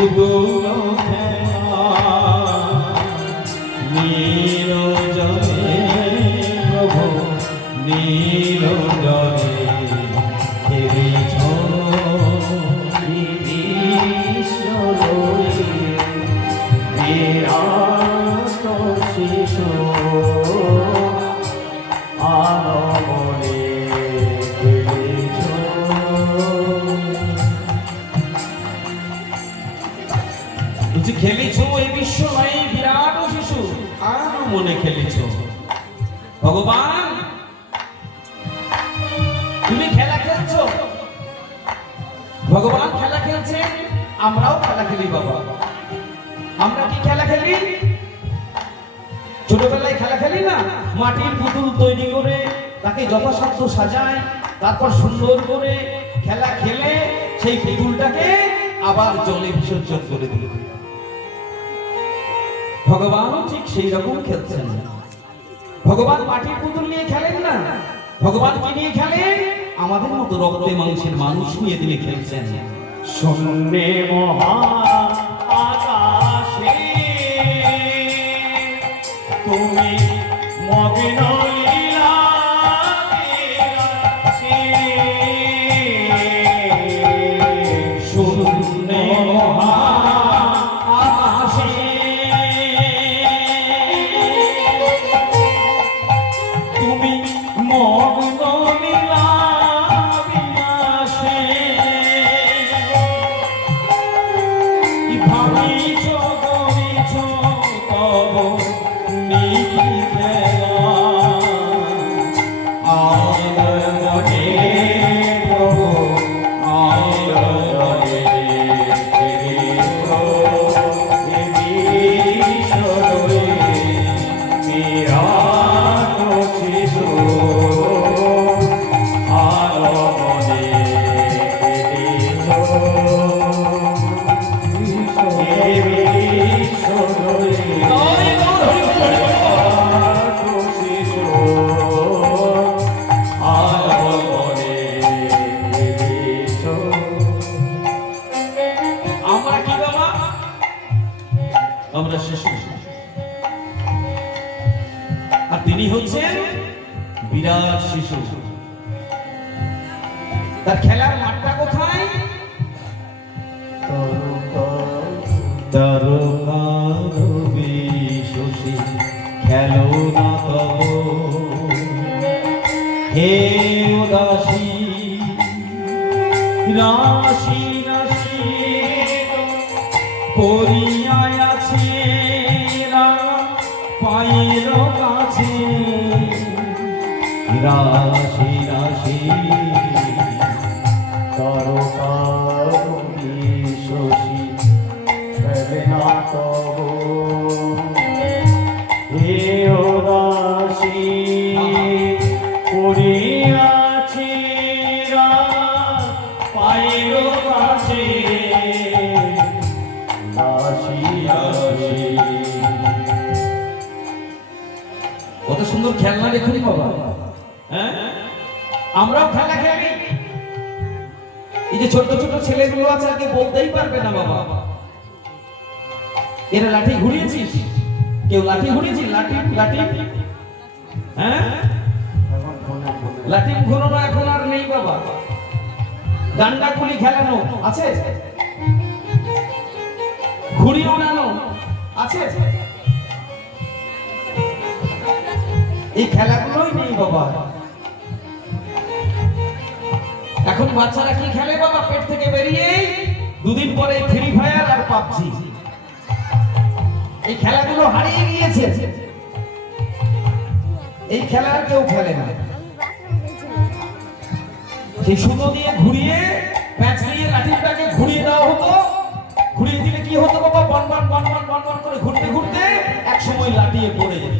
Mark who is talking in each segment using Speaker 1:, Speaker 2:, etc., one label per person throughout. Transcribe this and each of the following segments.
Speaker 1: tudo. মনে খেলেছো? ভগবান, তুমি খেলা খেলছো? ভগবান খেলা খেলছে, আমরাও খেলা খেলি বাবা। আমরা কি খেলা খেলি? ছোটবেলায় খেলা খেলি না? মাটির পুতুল তৈরি করে তাকে যথাসাধ্য সাজায়, তারপর সুন্দর করে খেলা খেলে সেই পুতুলটাকে আবার জলে বিসর্জন করে দিল। ভগবানও ঠিক সেই রকম খেলছেন। ভগবান মাটির পুতুল নিয়ে খেলেন না। ভগবান কি নিয়ে খেলেন? আমাদের মতো রক্তে মাংসের মানুষ নিয়ে তিনি খেলছেন।
Speaker 2: শূন্যে মহা মনে
Speaker 1: আমরা শিশু আর তিনি হচ্ছেন বিরাট শিশু। তার খেলার মাঠটা কোথায়?
Speaker 2: রাশি রাশি পরিয়ায় রাশি রাশি। তরকারি শশী ফেলে না তব হে উদাসী পড়িয়াছি পায়ের কাছে রাশি রাশি
Speaker 1: কত সুন্দর খেলনা দেখুন বাবা। হ্যাঁ? আমরাও খেলা খেলি। এই যে ছোট ছোট ছেলেগুলো আছে আগে বলতেই পারবে না, বাবা। এরা লাঠি ঘুরিয়েছিস? কেউ লাঠি ঘুরিয়েছিস? লাঠি লাঠি? হ্যাঁ? লাঠি ঘুরানো এখন আর নেই, বাবা। ডান্ডা গুলি খেলানো, আছে? ঘুড়ি বানানো আছে? এই খেলাগুলোই নেই, বাবা। এখন বাচ্চারা কি খেলে বাবা? পেট থেকে বেরিয়ে দুদিন পরে ফ্রি ফায়ার আর পাবজি। এই খেলাগুলো হারিয়ে গিয়েছে। এই খেলা কেউ খেলে না। সেই সুতো দিয়ে ঘুরিয়ে, প্যাঁচ দিয়ে লাঠিটাকে ঘুরিয়ে দেওয়া হতো। ঘুরিয়ে দিলে কি হতো বাবা? বন বন বন বন বন বন করে ঘুরতে ঘুরতে এক সময় লাটিয়ে পড়ে। যেত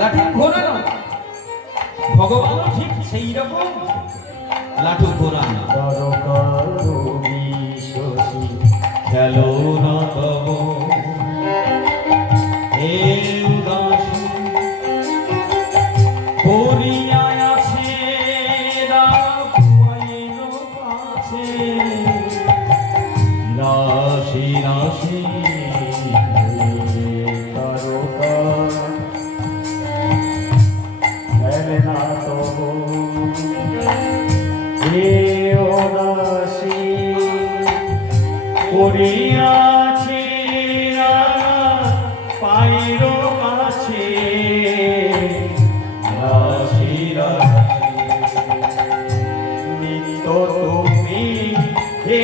Speaker 1: লাঠি ঘোরানো। ভগবানও ঠিক সেই রকম। লাঠু
Speaker 2: করা
Speaker 1: খেলো না
Speaker 2: পড়িয়াছে পাইর কাছে। নিত্য তুমি হে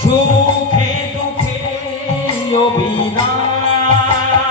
Speaker 1: সুখে দুঃখে অবিনাশ